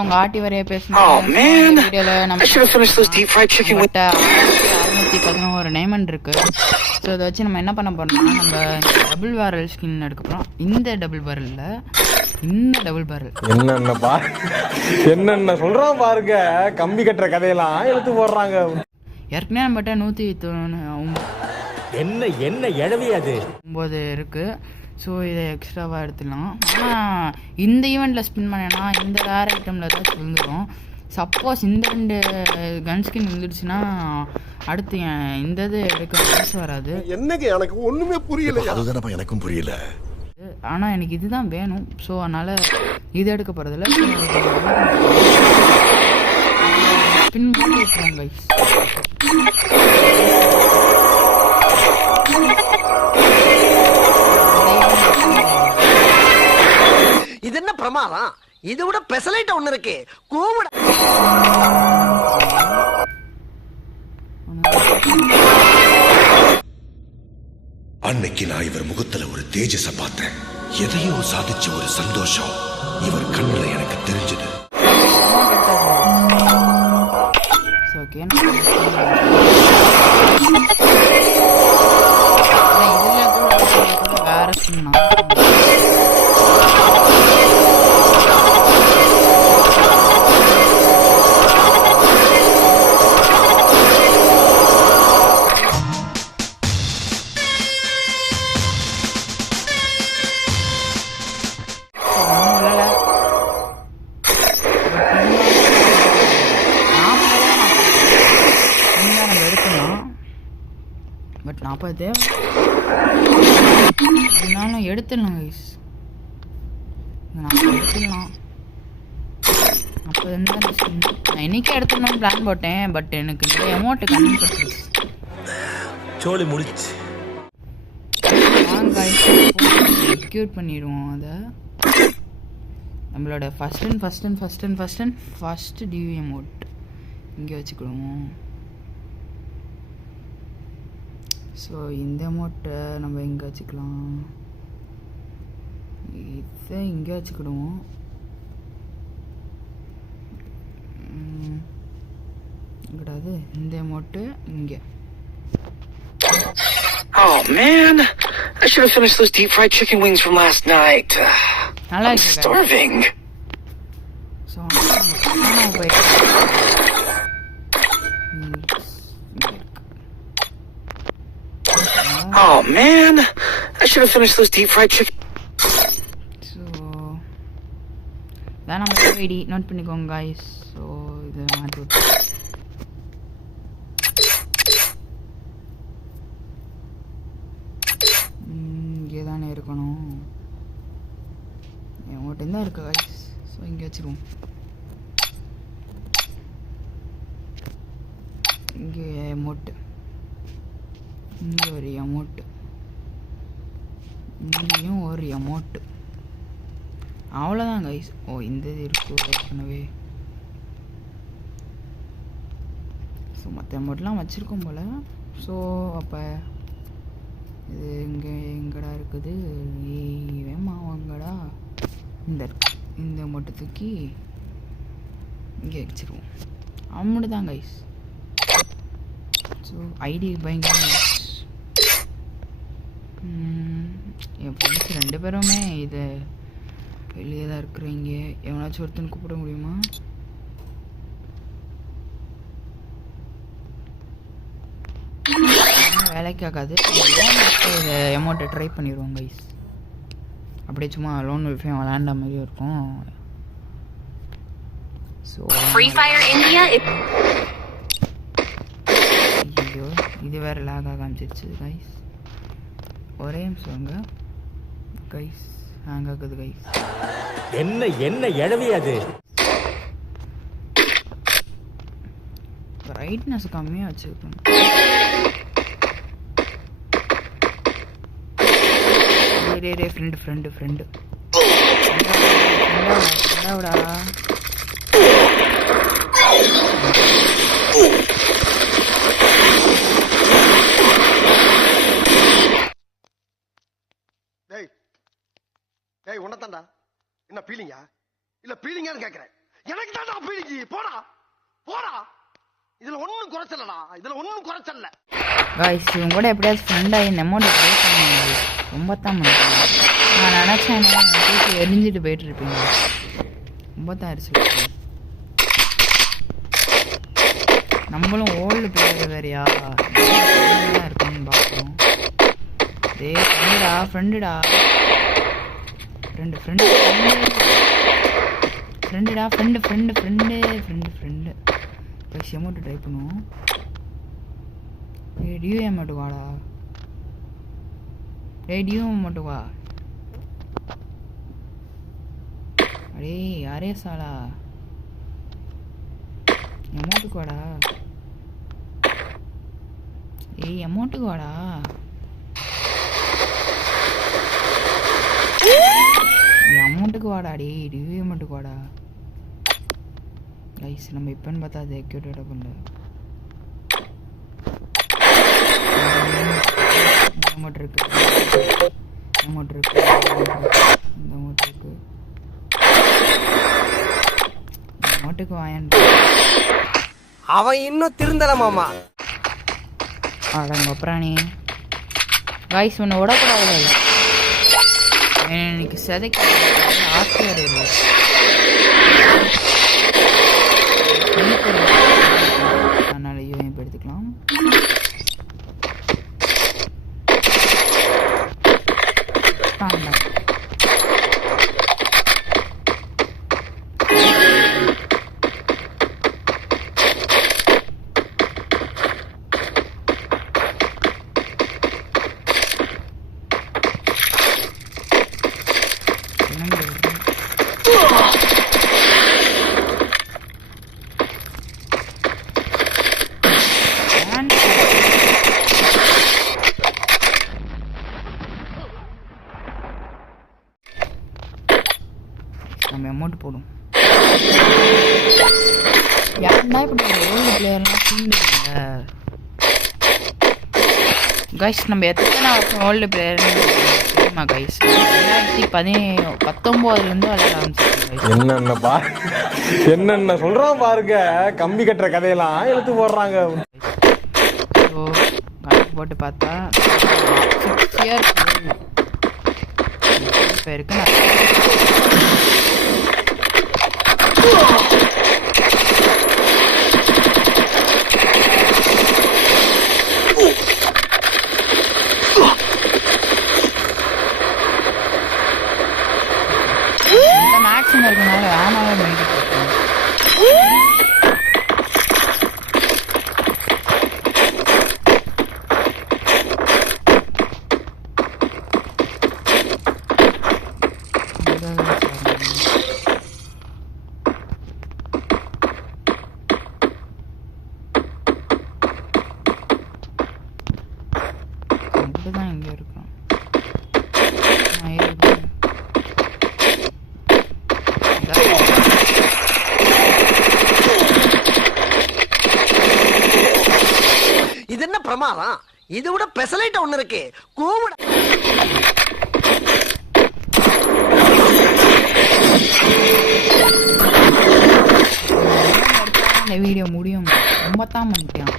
அவங்க ஆட்டி வரைய பேசணும் வீடியோல நம்ம 611 டைமண்ட் இருக்கு. ஸோ அதை வச்சு நம்ம என்ன பண்ண போறோம்னா நம்ம டபுள் பேரல் ஸ்கின் எடுக்க போறோம். இந்த டபுள் பேரல்ல இந்த டபுள் பேரல் என்னென்ன சொல்றான் பாருங்க. கம்பி கட்டுற கதையெல்லாம் எடுத்து போடுறாங்க. ஏற்கனவே நம்மகிட்ட 199 இருக்கு. ஸோ இதை எக்ஸ்ட்ராவாக எடுத்துடலாம். ஆனால் இந்த ஈவெண்ட்டில் ஸ்பின் பண்ணேன்னா இந்த வேறு ஐட்டமில் ஏதாச்சும் விழுந்துடும். சப்போஸ் இந்த 2 கன் ஸ்கின் விழுந்துடுச்சுன்னா அடுத்து இந்த இது எடுக்க மனசு வராது. என்னங்க எனக்கு ஒன்றுமே புரியல. அதுதானப்பா எனக்கும் புரியல. ஆனால் எனக்கு இதுதான் வேணும். ஸோ அதனால் இது எடுக்க போகிறதில்ல. ஸ்பின் பண்ணி விட்டுருவோம் கைஸ். இது என்ன பிரமாதம்? இதை விட பெசலைட் ஒண்ணு இருக்கு. கூவிட அன்னைக்கு நான் இவர் முகத்துல ஒரு தேஜஸ பார்த்தேன். எதையோ சாதிச்ச ஒரு சந்தோஷம் இவர் கண்ணுல எனக்கு தெரிஞ்சது. வேற சொன்னா பட் 40 இருந்தாலும் எடுத்துடலாம் கைஸ். எடுத்துடலாம். 40 நான் இன்னைக்கே எடுத்துடலாம் பிளான் போட்டேன். பட் எனக்கு இந்த அமௌண்ட் கம்மி பட்டுருச்சு. சோலி முடிச்சு எக்யூட் பண்ணிடுவோம். அதை நம்மளோட ஃபர்ஸ்ட் டிவி அமௌண்ட் இங்கே வச்சுக்கிடுவோம். ஸோ இந்த அமௌண்ட்டை நம்ம இங்கே வச்சுக்கலாம். இதை இங்கே வச்சுக்கிடுவோம். கிடையாது இந்த அமௌண்ட்டு இங்கே. Oh man, I should have finished those deep fried chicken wings from last night. I'm starving. So, oh man, I should have finished those deep fried chicken. So, தான் நம்ம ஐடி நோட் பண்ணிக்கோங்க guys. So, இது மாத்தி விட்டு இங்கே தானே இருக்கணும். என்கிட்ட தான் இருக்கு guys. ஸோ இங்கே வச்சுருவோம். இங்கே அமௌண்ட்டு, இங்கே ஒரு அமௌண்ட்டு, இங்கேயும் ஒரு அமௌண்ட்டு. அவ்வளோதான் கைஸ். ஓ இந்த இது இருக்கு ஏற்கனவே. ஸோ மற்ற அமௌண்ட்லாம் வச்சுருக்கோம் போல். ஸோ அப்போ இது இங்கே எங்கடா இருக்குது? வேமா வாங்கடா. இந்த அமௌண்ட்டு தூக்கி இங்கே வச்சுருவோம். அமௌண்ட்டு தான் கைஸ். ஸோ ஐடி பயங்கர என் ஃப்ரெண்ட்ஸ் 2 பேருமே இது வெளியே தான் இருக்கிறீங்க. எவனாச்சும் ஒருத்தன் கூப்பிட முடியுமா? வேலைக்கு ஆகாது. இதை அமௌண்ட்டை ட்ரை பண்ணிடுவோம் கைஸ். அப்படியே சும்மா லோன் வில்ஃபையும் விளையாண்ட மாதிரியும் இருக்கும். So free fire India. ஐயோ இது வேறு லாக் ஆக காமிச்சிருச்சு கைஸ். ஒரே நிமிஷங்க கைஸ். ஹேங் ஆகுது கைஸ். என்ன எழவி அது. பிரைட்னஸ் கம்மியாக வச்சுருக்கேன். ஃப்ரெண்டு டேய் உன்னதான்டா. என்ன பீலிங்கா இல்ல பீலிங்கான்னு கேக்குறேன். எனக்கு எனக்கு தான்டா பீலிங்கி. போடா போடா, இதுல ஒண்ணும் குறைச்சலடா, இதுல ஒண்ணும் குறைச்சல்ல. காய்ஸ் இவங்க கூட எப்படியாவது ஃப்ரெண்டாகி இந்த அமௌண்ட் ட்ரை பண்ணுங்க. ரொம்ப தான் பண்ணுறேன். நான் நினச்சேன் தூக்கி எரிஞ்சிட்டு போயிட்டு இருப்பீங்க. ரொம்ப தான் அரிச்சு. நம்மளும் ஓல்டு பிளேயர் வேறையா இருக்குன்னு பார்ப்போம். ஃப்ரெண்டுடா போய் அமௌண்ட் ட்ரை பண்ணுவோம். டியூ அமௌண்ட் வாடா, டியூ அமௌண்ட் வா. அடே யாரே சாலா அமௌண்ட்டுக்கு வாடா. அமௌண்ட்டுக்கு வாடா. அமௌண்ட்டுக்கு வாடா. டியூ அமௌண்ட்டுக்கு வாடா. கைஸ் நம்ம இப்போன்னு பார்த்தா அது எக்யூட்டோட பண்ணல. அமௌண்ட் இருக்கு, அமௌண்ட்டுக்கு வாயன். அவன் இன்னும் திருந்தல மாமா. அடங்க பிராணி. காய்ஸ் ஒன்று விடக்கூடாது. எனக்கு செதைக்க ஆசையாக இல்லை. அதனால இவன் இப்போ எடுத்துக்கலாம். நம்ம அமௌண்ட் போடும். யாருன்னா இப்படி ஓல்டு பிளேயர்லாம் தூண்டுங்க. கைஸ் நம்ம எத்தனை வருஷம் ஓல்டு பிளேயர்னு தெரியுமா கைஸ்? 2019 விளையாட ஆரம்பிச்சிருக்கோம். என்னென்ன சொல்றான் பாருங்க. கம்பி கட்டுற கதையெல்லாம் எழுத்து போடுறாங்க. ஸோ கணக்கு போட்டு பார்த்தா 6 இயர்ஸ் இப்போ இருக்கு. மேக்ஸிமம் இருக்கனால வேணாவே பண்ணிட்டு இருக்கேன். தான் இங்கே இருக்கும். இது என்ன பிரமாதம்? இது விட பெசலைட் ஒண்ணு இருக்கு. கூவிட இந்த வீடியோ முடியும். ரொம்ப தான் பண்ணிக்கலாம்.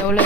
எவ்வளோ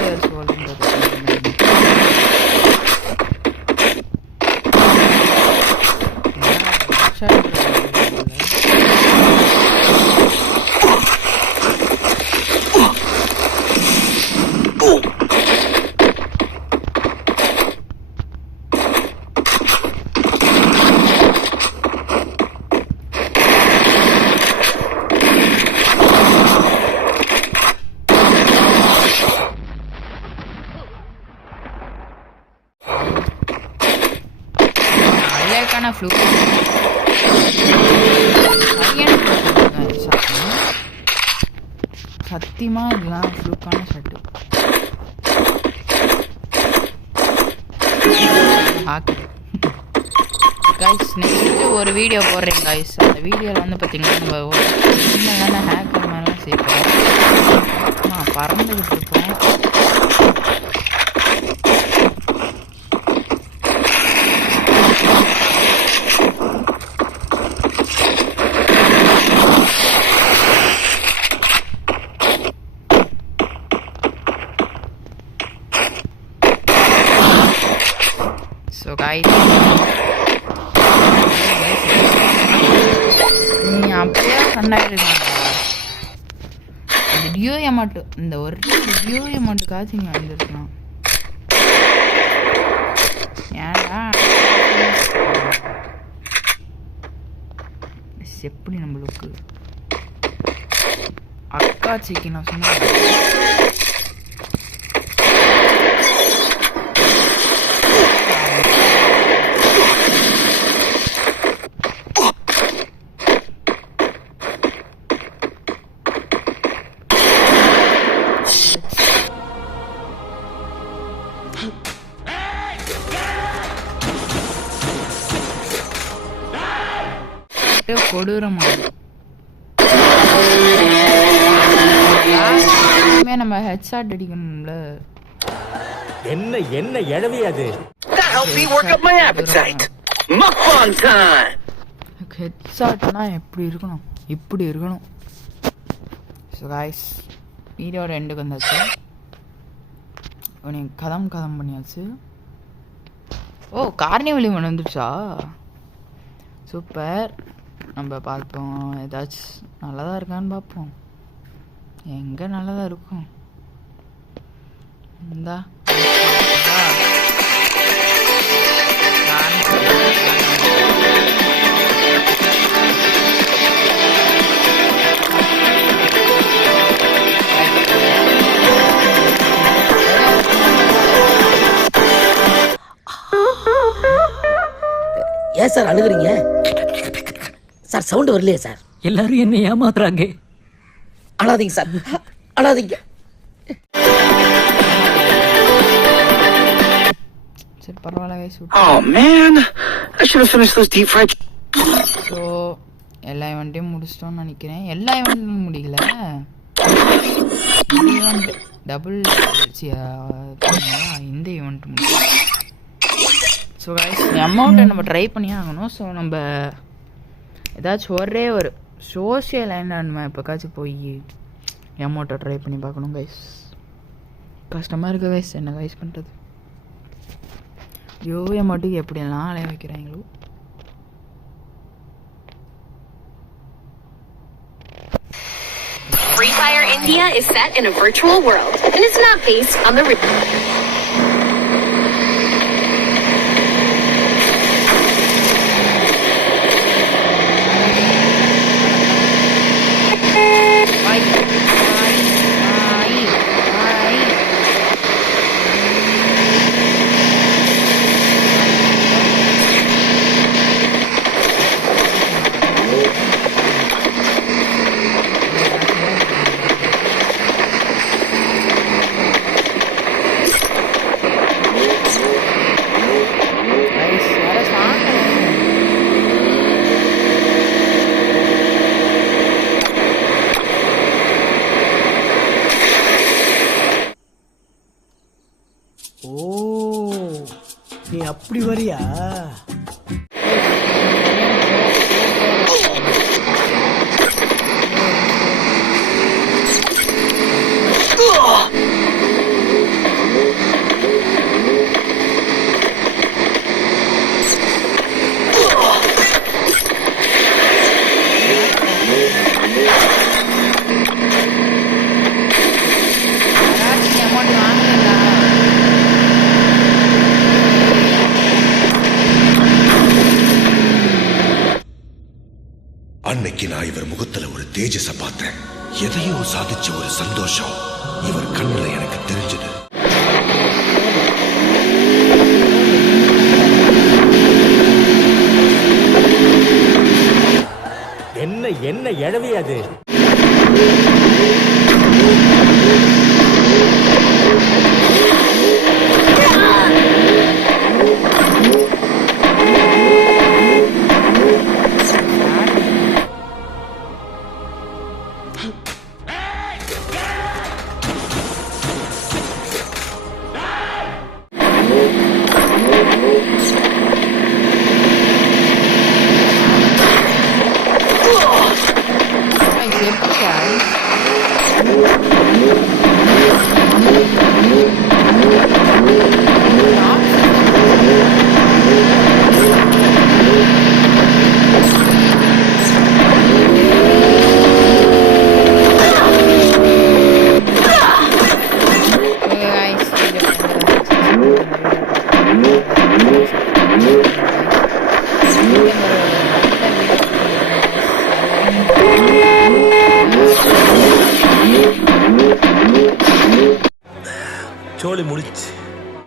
சொல்லுங்க. சத்தியமா இதெல்லாம் ஃப்ளூக்கான ஷர்ட்டு. கைஸ் நெக்ஸ்ட்டு ஒரு வீடியோ போடுறேன் கைஸ். அந்த வீடியோவில் வந்து பார்த்தீங்கன்னா நம்ம ஒரு சின்னதான ஹேக்கர் மாதிரிலாம் சேர்ப்போம். பறந்துக்கிட்டு இருப்போம். ஸோ கைஸ் நீ அப்படியே கண்டாயிருக்காங்க. அந்த டியோ அமௌண்ட்டு இந்த ஒரு டியோ அமௌண்ட்டுக்காச்சும் இங்கே வந்துருக்கலாம். ஏன்டா எப்படி நம்மளுக்கு அக்காச்சிக்கு நான் சொன்னேன். கொடூரமா நம்ம ஹெட்ஷாட் அடிக்கணும்ல. என்ன என்ன எழவி அது? That helped me work up my appetite. Mukbang time. ஹெட்ஷாட்னா எப்படி இருக்கணும்? இப்படி இருக்கணும். ஸோ காய்ஸ் வீடியோட எண்டுக்கு வந்தாச்சு. உனக்கு கதம் பண்ணியாச்சு. ஓ கார்னிவலி ஒன்று வந்துடுச்சா? சூப்பர். நம்ம பார்ப்போம் ஏதாச்சும் நல்லதாக இருக்கான்னு பார்ப்போம். எங்கே நல்லதாக இருக்கும்? இந்தா ஏன் சார் அழுகுறீங்க சார்? சவுண்ட் வரலையே சார். எல்லாரும் என்ன ஏமாத்துறாங்க. அழாதீங்க சார், அழாதீங்க. சரி பரவாயில்ல. Oh man, I should have finished those deep fried. So எல்லா ஈவெண்ட்டையும் முடிச்சிட்டோம்னு நினைக்கிறேன். எல்லா ஈவெண்ட்டும் முடியல. ஈவெண்ட் டபுள் இந்த ஈவெண்ட் முடியல. ஸோ கைஸ் அமௌண்ட்டை நம்ம ட்ரை பண்ணியே ஆகணும். ஸோ நம்ம ஏதாச்சும் ஒரே ஒரு சோஷியல் ஐலாண்ட் நம்ம எப்போக்காச்சும் போய் அமௌண்ட்டை ட்ரை பண்ணி பார்க்கணும் கைஸ். கஷ்டமாக இருக்குது கைஸ். என்ன கைஸ் பண்ணுறது? அமௌண்ட்டுக்கு எப்படியெல்லாம் அலைய வைக்கிறாங்களோ. Free Fire India is set in a virtual world and it's not based on the real. நீ அப்படி வரியா? அன்னைக்கு நான் இவர் முகத்துல ஒரு தேஜஸ பார்த்தேன். எதையோ சாதிச்ச ஒரு சந்தோஷம் இவர் கண்ணுல எனக்கு தெரிஞ்சது. என்ன என்ன எழவி அது? வேலை முடிச்சு